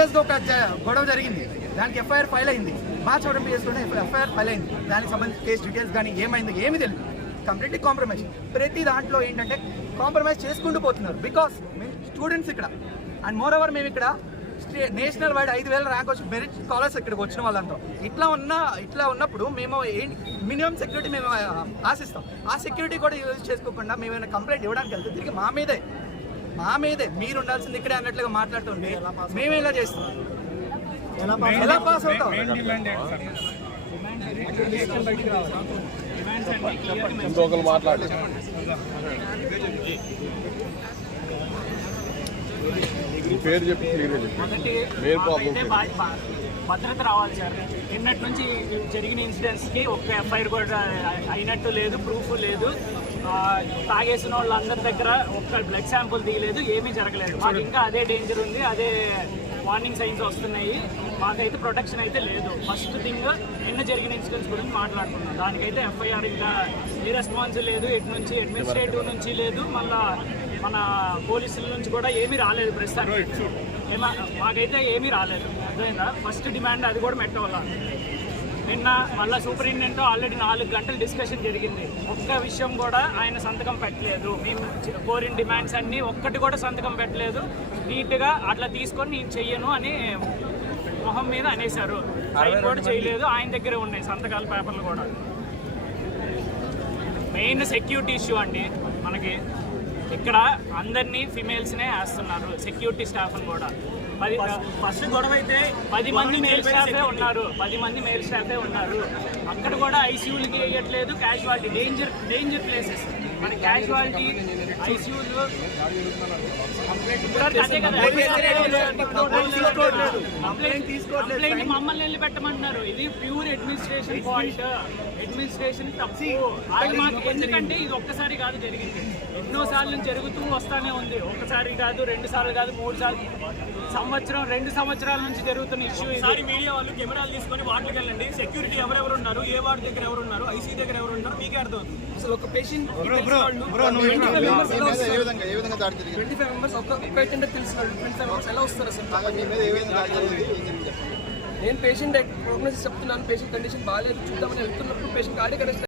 ప్రీవియస్గా ఒక గొడవ జరిగింది, దానికి ఎఫ్ఐఆర్ ఫైల్ అయింది. మార్చ్ 26 ఎఫ్ఐఆర్ ఫైల్ అయింది. దానికి సంబంధించిన కేసు డీటెయిల్స్ కానీ ఏమైంది ఏమి తెలియదు. Completely compromise. ప్రతి దాంట్లో ఏంటంటే కాంప్రమైజ్ చేసుకుంటూ పోతున్నారు. బికాస్ మేము స్టూడెంట్స్ ఇక్కడ, అండ్ మోర్ ఓవర్ మేము ఇక్కడ నేషనల్ వైడ్ 5,000 ర్యాంక్ వచ్చి మెరిట్ స్కాలర్స్ ఇక్కడికి వచ్చిన వాళ్ళంతా. ఇట్లా ఉన్నప్పుడు మేము మినిమం సెక్యూరిటీ మేము ఆశిస్తాం. ఆ సెక్యూరిటీ కూడా యూజ్ చేసుకోకుండా మేము ఏమైనా కంప్లైంట్ ఇవ్వడానికి వెళ్తే తిరిగి మా మీదే మీరు ఉండాల్సింది ఇక్కడే అన్నట్లుగా మాట్లాడుతుంటే మేము ఎలా చేస్తాం? ఎలా పాస్ అవుతాం? పేరు చెప్పి భద్రత రావాలి సార్. నిన్నటి నుంచి జరిగిన ఇన్సిడెంట్స్కి ఒక్క ఎఫ్ఐఆర్ కూడా అయినట్టు లేదు, ప్రూఫ్ లేదు. తాగేసిన వాళ్ళందరి దగ్గర ఒక్క బ్లడ్ శాంపుల్ తీయలేదు, ఏమీ జరగలేదు. మాకు ఇంకా అదే డేంజర్ ఉంది, అదే వార్నింగ్ సైన్స్ వస్తున్నాయి. మాకైతే ప్రొటెక్షన్ అయితే లేదు. ఫస్ట్ థింగ్ నిన్న జరిగిన ఇన్సిడెంట్స్ గురించి మాట్లాడుతున్నాం. దానికైతే ఎఫ్ఐఆర్ ఇంకా ఏ రెస్పాన్స్ లేదు, ఎటు నుంచి అడ్మినిస్ట్రేటివ్ నుంచి లేదు, మళ్ళా మన పోలీసుల నుంచి కూడా ఏమీ రాలేదు ప్రస్తుతానికి. మాకైతే ఏమీ రాలేదు. అర్థమైందా? ఫస్ట్ డిమాండ్ అది కూడా పెట్టవాల. నిన్న మళ్ళీ సూపరింటెండెంట్తో ఆల్రెడీ 4 గంటలు డిస్కషన్ జరిగింది. ఒక్క విషయం కూడా ఆయన సంతకం పెట్టలేదు. మేము కోరిన డిమాండ్స్ అన్నీ ఒక్కటి కూడా సంతకం పెట్టలేదు. నీట్గా అట్లా తీసుకొని నేను చెయ్యను అని మొహం మీద అనేశారు. సైన్ కూడా చేయలేదు. ఆయన దగ్గరే ఉన్నాయి సంతకాల పేపర్లు కూడా. మెయిన్ సెక్యూరిటీ ఇష్యూ అండి. మనకి ఇక్కడ అందరినీ ఫిమేల్స్నే వేస్తున్నారు, సెక్యూరిటీ స్టాఫ్ని కూడా. ఫస్ట్ గొడవ అయితే 10 మంది మేల్ స్టాఫే ఉన్నారు, 10 మంది మేల్ స్టాఫే ఉన్నారు. అక్కడ కూడా ఐసీయూలకి వేయట్లేదు. క్యాజువాలిటీ డేంజర్ ప్లేసెస్ మన క్యాజువాలిటీ ఐసీయూలు కంప్లైంట్ మమ్మల్ని వెళ్ళి పెట్టమంటున్నారు. ఇది ప్యూర్ అడ్మినిస్ట్రేషన్ ఫాల్ట్, అడ్మినిస్ట్రేషన్ తప్పు. ఎందుకంటే ఇది ఒక్కసారి కాదు జరిగింది, ఎన్నోసార్లు జరుగుతూ వస్తానే ఉంది. ఒకసారి కాదు, 2 సార్లు కాదు, 3 సార్లు, 2 సంవత్సరాల నుంచి జరుగుతున్న ఇష్యూ. ఈసారి మీడియా వాళ్ళు కెమెరాలు తీసుకొని వాటికి వెళ్ళండి. సెక్యూరిటీ ఎవరెవరు ఉన్నారు, ఏ వార్డు దగ్గర ఎవరు ఉన్నారు, ఐసీ దగ్గర ఎవరు ఉన్నారు మీకే అర్థం. అసలు ఒక పేషెంట్ 25 మెంబర్స్ ఒక పేషెంట్ తెలిసిన 25 మెంబర్స్ ఎలా వస్తారు అసలు? నేను పేషెంట్ ప్రోగ్నోసిస్ చెప్తున్నాను. పేషెంట్ కండిషన్ బాగాలేదు చూద్దామని వెళ్తున్నప్పుడు పేషెంట్ కార్డియక్ అరెస్ట్